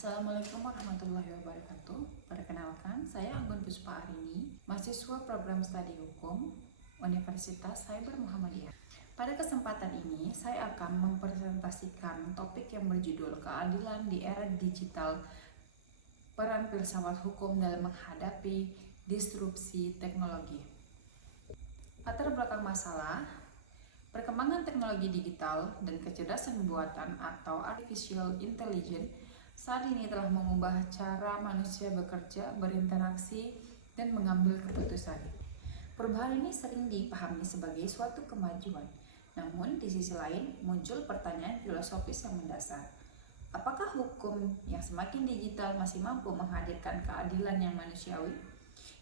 Assalamualaikum warahmatullahi wabarakatuh. Perkenalkan, saya Anggun Puspa Arini, mahasiswa program studi hukum Universitas Cyber Muhammadiyah. Pada kesempatan ini, saya akan mempresentasikan topik yang berjudul keadilan di era digital, peran filsafat hukum dalam menghadapi disrupsi teknologi. Latar belakang masalah, perkembangan teknologi digital dan kecerdasan buatan atau artificial intelligence saat ini telah mengubah cara manusia bekerja, berinteraksi, dan mengambil keputusan. Perubahan ini sering dipahami sebagai suatu kemajuan, namun di sisi lain muncul pertanyaan filosofis yang mendasar. Apakah hukum yang semakin digital masih mampu menghadirkan keadilan yang manusiawi?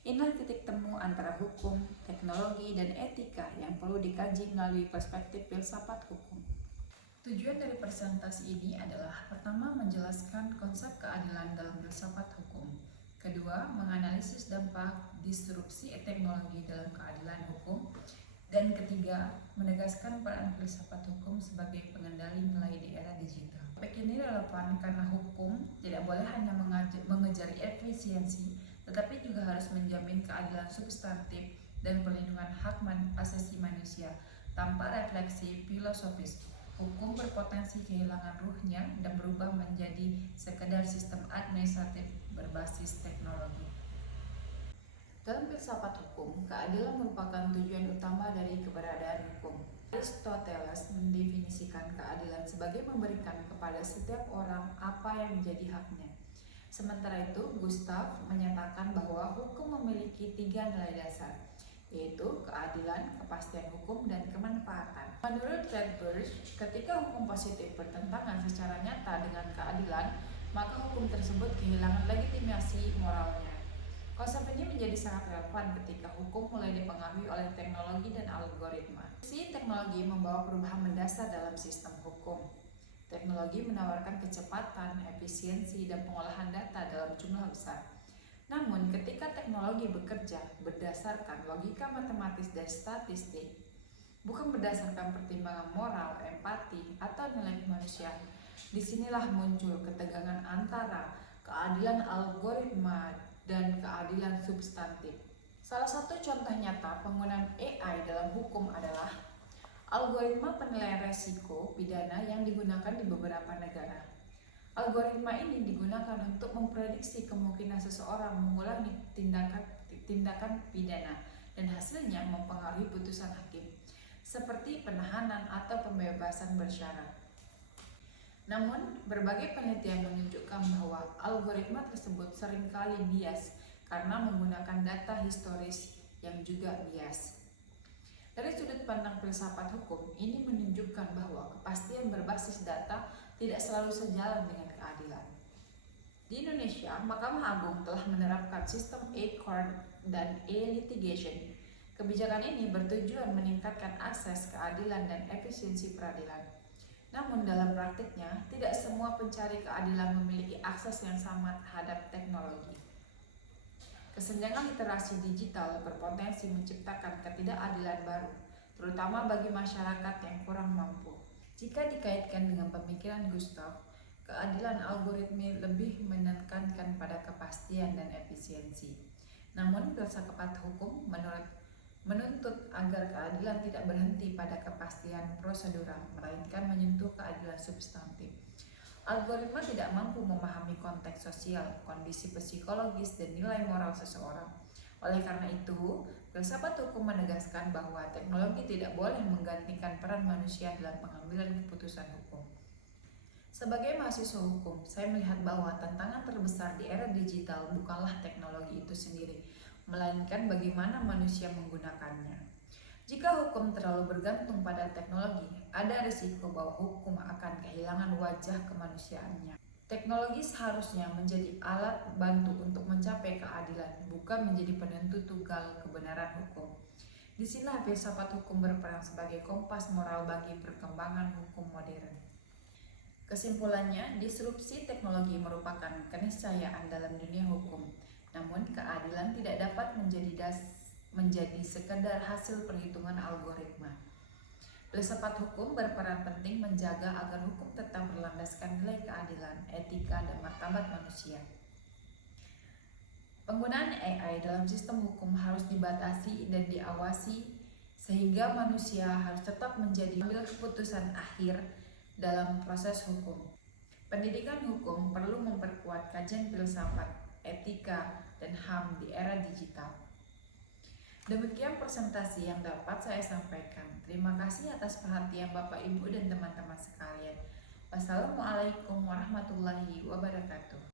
Inilah titik temu antara hukum, teknologi, dan etika yang perlu dikaji melalui perspektif filsafat hukum. Tujuan dari presentasi ini adalah pertama, menjelaskan konsep keadilan dalam filsafat hukum. Kedua, menganalisis dampak disrupsi teknologi dalam keadilan hukum. Dan ketiga, menegaskan peran filsafat hukum sebagai pengendali nilai di era digital. Topik ini relevan karena hukum tidak boleh hanya mengejar efisiensi, tetapi juga harus menjamin keadilan substantif dan perlindungan hak asasi manusia tanpa refleksi filosofis. Hukum berpotensi kehilangan ruhnya dan berubah menjadi sekedar sistem administratif berbasis teknologi. Dalam filsafat hukum, keadilan merupakan tujuan utama dari keberadaan hukum. Aristoteles mendefinisikan keadilan sebagai memberikan kepada setiap orang apa yang menjadi haknya. Sementara itu, Gustav menyatakan bahwa hukum memiliki 3 nilai dasar, yaitu keadilan, kepastian hukum, dan kemanfaatan. Menurut Redbird, ketika hukum positif bertentangan secara nyata dengan keadilan, maka hukum tersebut kehilangan legitimasi moralnya. Konsep ini menjadi sangat relevan ketika hukum mulai dipengaruhi oleh teknologi dan algoritma. Teknologi membawa perubahan mendasar dalam sistem hukum. Teknologi menawarkan kecepatan, efisiensi, dan pengolahan data dalam jumlah besar. Namun, ketika teknologi bekerja berdasarkan logika matematis dan statistik, bukan berdasarkan pertimbangan moral, empati, atau nilai kemanusiaan, disinilah muncul ketegangan antara keadilan algoritma dan keadilan substantif. Salah satu contoh nyata penggunaan AI dalam hukum adalah algoritma penilaian resiko pidana yang digunakan di beberapa negara. Algoritma ini digunakan untuk memprediksi kemungkinan seseorang mengulangi tindakan pidana dan hasilnya mempengaruhi putusan hakim, seperti penahanan atau pembebasan bersyarat. Namun, berbagai penelitian menunjukkan bahwa algoritma tersebut seringkali bias karena menggunakan data historis yang juga bias. Dari sudut pandang filsafat hukum, ini menunjukkan bahwa kepastian berbasis data tidak selalu sejalan dengan keadilan. Di Indonesia, Mahkamah Agung telah menerapkan sistem A-Court dan A-Litigation. Kebijakan ini bertujuan meningkatkan akses keadilan dan efisiensi peradilan. Namun dalam praktiknya, tidak semua pencari keadilan memiliki akses yang sama terhadap teknologi. Kesenjangan literasi digital berpotensi menciptakan ketidakadilan baru, terutama bagi masyarakat yang kurang mampu. Jika dikaitkan dengan pemikiran Gustav, keadilan algoritma lebih menekankan pada kepastian dan efisiensi. Namun, filsafat hukum menuntut agar keadilan tidak berhenti pada kepastian prosedural, melainkan menyentuh keadilan substantif. Algoritma tidak mampu memahami konteks sosial, kondisi psikologis, dan nilai moral seseorang. Oleh karena itu, filsafat hukum menegaskan bahwa teknologi tidak boleh menggantikan peran manusia dalam pengambilan keputusan hukum. Sebagai mahasiswa hukum, saya melihat bahwa tantangan terbesar di era digital bukanlah teknologi itu sendiri, melainkan bagaimana manusia menggunakannya. Jika hukum terlalu bergantung pada teknologi, ada risiko bahwa hukum akan kehilangan wajah kemanusiaannya. Teknologi seharusnya menjadi alat bantu untuk mencapai keadilan, bukan menjadi penentu tunggal kebenaran hukum. Disinilah filsafat hukum berperan sebagai kompas moral bagi perkembangan hukum modern. Kesimpulannya, disrupsi teknologi merupakan keniscayaan dalam dunia hukum. Namun, keadilan tidak dapat menjadi sekedar hasil perhitungan algoritma. Filsafat hukum berperan penting menjaga agar hukum tetap berlandaskan nilai keadilan, etika, dan martabat manusia. Penggunaan AI dalam sistem hukum harus dibatasi dan diawasi sehingga manusia harus tetap menjadi ambil keputusan akhir dalam proses hukum. Pendidikan hukum perlu memperkuat kajian filsafat, etika, dan HAM di era digital. Demikian presentasi yang dapat saya sampaikan. Terima kasih atas perhatian Bapak, Ibu, dan teman-teman sekalian. Wassalamualaikum warahmatullahi wabarakatuh.